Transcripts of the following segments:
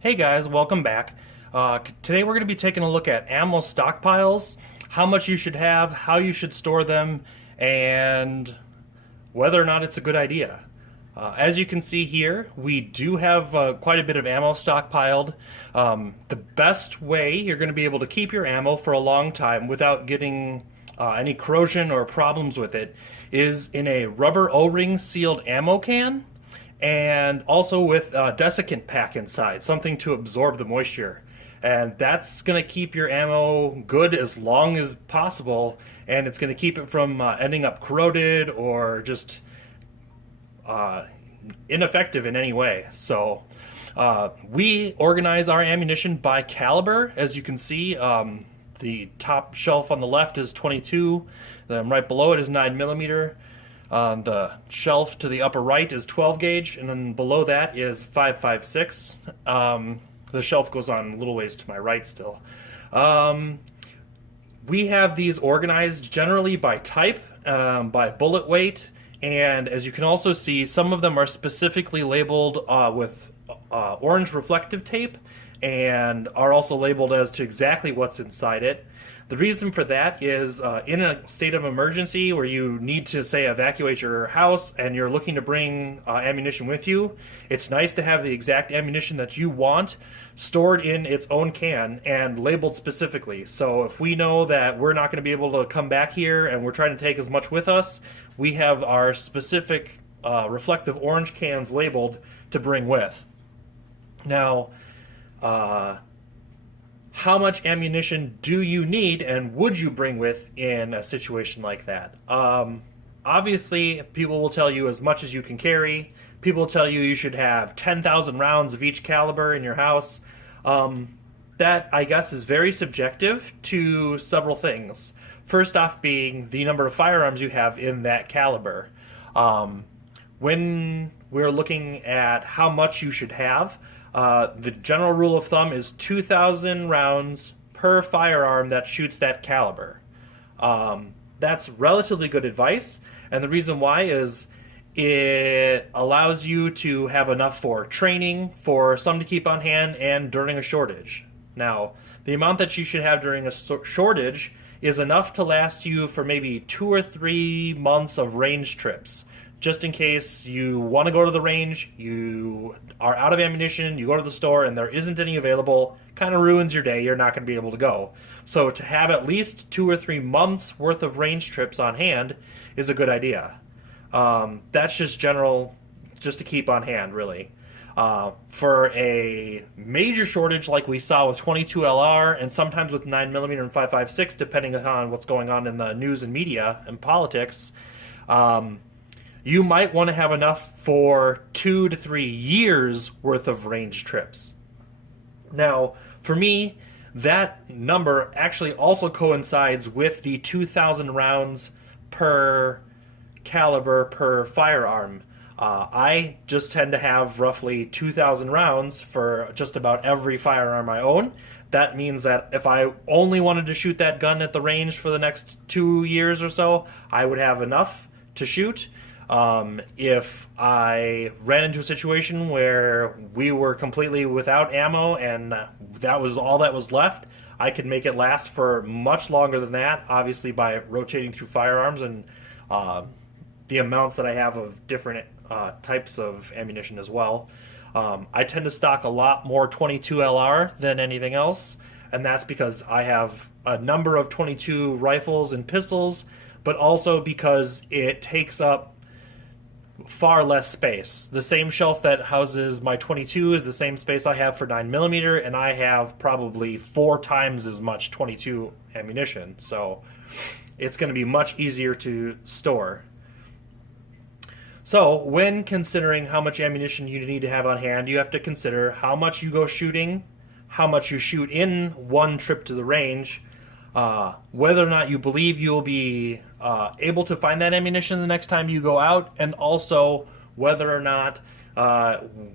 Hey guys, welcome back. Today we're going to be taking a look at ammo stockpiles, how much you should have, how you should store them, and whether or not it's a good idea. As you can see here, we do have quite a bit of ammo stockpiled. The best way you're going to be able to keep your ammo for a long time without getting any corrosion or problems with it is in a rubber O-ring sealed ammo can, and also with a desiccant pack inside, something to absorb the moisture. And that's going to keep your ammo good as long as possible, and it's going to keep it from ending up corroded or just ineffective in any way. So we organize our ammunition by caliber. As you can see, the top shelf on the left is 22, then right below it is 9mm. The shelf to the upper right is 12 gauge, and then below that is 5.56. The shelf goes on a little ways to my right still. We have these organized generally by type, by bullet weight, and as you can also see, some of them are specifically labeled with orange reflective tape and are also labeled as to exactly what's inside it. The reason for that is in a state of emergency where you need to, say, evacuate your house and you're looking to bring ammunition with you, it's nice to have the exact ammunition that you want stored in its own can and labeled specifically. So if we know that we're not going to be able to come back here and we're trying to take as much with us, we have our specific reflective orange cans labeled to bring with. Now, how much ammunition do you need and would you bring with in a situation like that? Obviously, people will tell you as much as you can carry. People will tell you you should have 10,000 rounds of each caliber in your house. That, I guess, is very subjective to several things. First off being the number of firearms you have in that caliber. When we're looking at how much you should have, the general rule of thumb is 2,000 rounds per firearm that shoots that caliber. That's relatively good advice, and the reason why is it allows you to have enough for training, for some to keep on hand, and during a shortage. Now, the amount that you should have during a shortage is enough to last you for maybe 2 or 3 months of range trips. Just in case you want to go to the range, you are out of ammunition, you go to the store and there isn't any available, kind of ruins your day, you're not going to be able to go. So to have at least 2 or 3 months worth of range trips on hand is a good idea. That's just general, just to keep on hand, really. For a major shortage like we saw with 22 LR and sometimes with 9mm and 5.56, depending on what's going on in the news and media and politics, you might want to have enough for 2 to 3 years worth of range trips. Now, for me, that number actually also coincides with the 2,000 rounds per caliber per firearm. I just tend to have roughly 2,000 rounds for just about every firearm I own. That means that if I only wanted to shoot that gun at the range for the next 2 years or so, I would have enough to shoot. If I ran into a situation where we were completely without ammo and that was all that was left, I could make it last for much longer than that, obviously by rotating through firearms and the amounts that I have of different types of ammunition as well. I tend to stock a lot more 22 LR than anything else, and that's because I have a number of 22 rifles and pistols, but also because it takes up far less space. The same shelf that houses my 22 is the same space I have for 9mm, and I have probably 4 times as much 22 ammunition, so it's going to be much easier to store. So, when considering how much ammunition you need to have on hand, you have to consider how much you go shooting, how much you shoot in one trip to the range, whether or not you believe you'll be able to find that ammunition the next time you go out, and also whether or not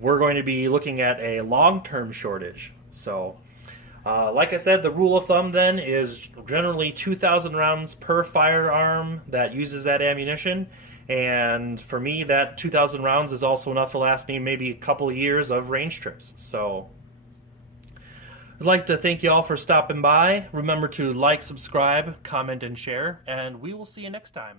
we're going to be looking at a long-term shortage. So, like I said, the rule of thumb then is generally 2,000 rounds per firearm that uses that ammunition. And for me, that 2,000 rounds is also enough to last me maybe a couple of years of range trips. So I'd like to thank you all for stopping by. Remember to like, subscribe, comment, and share, and we will see you next time.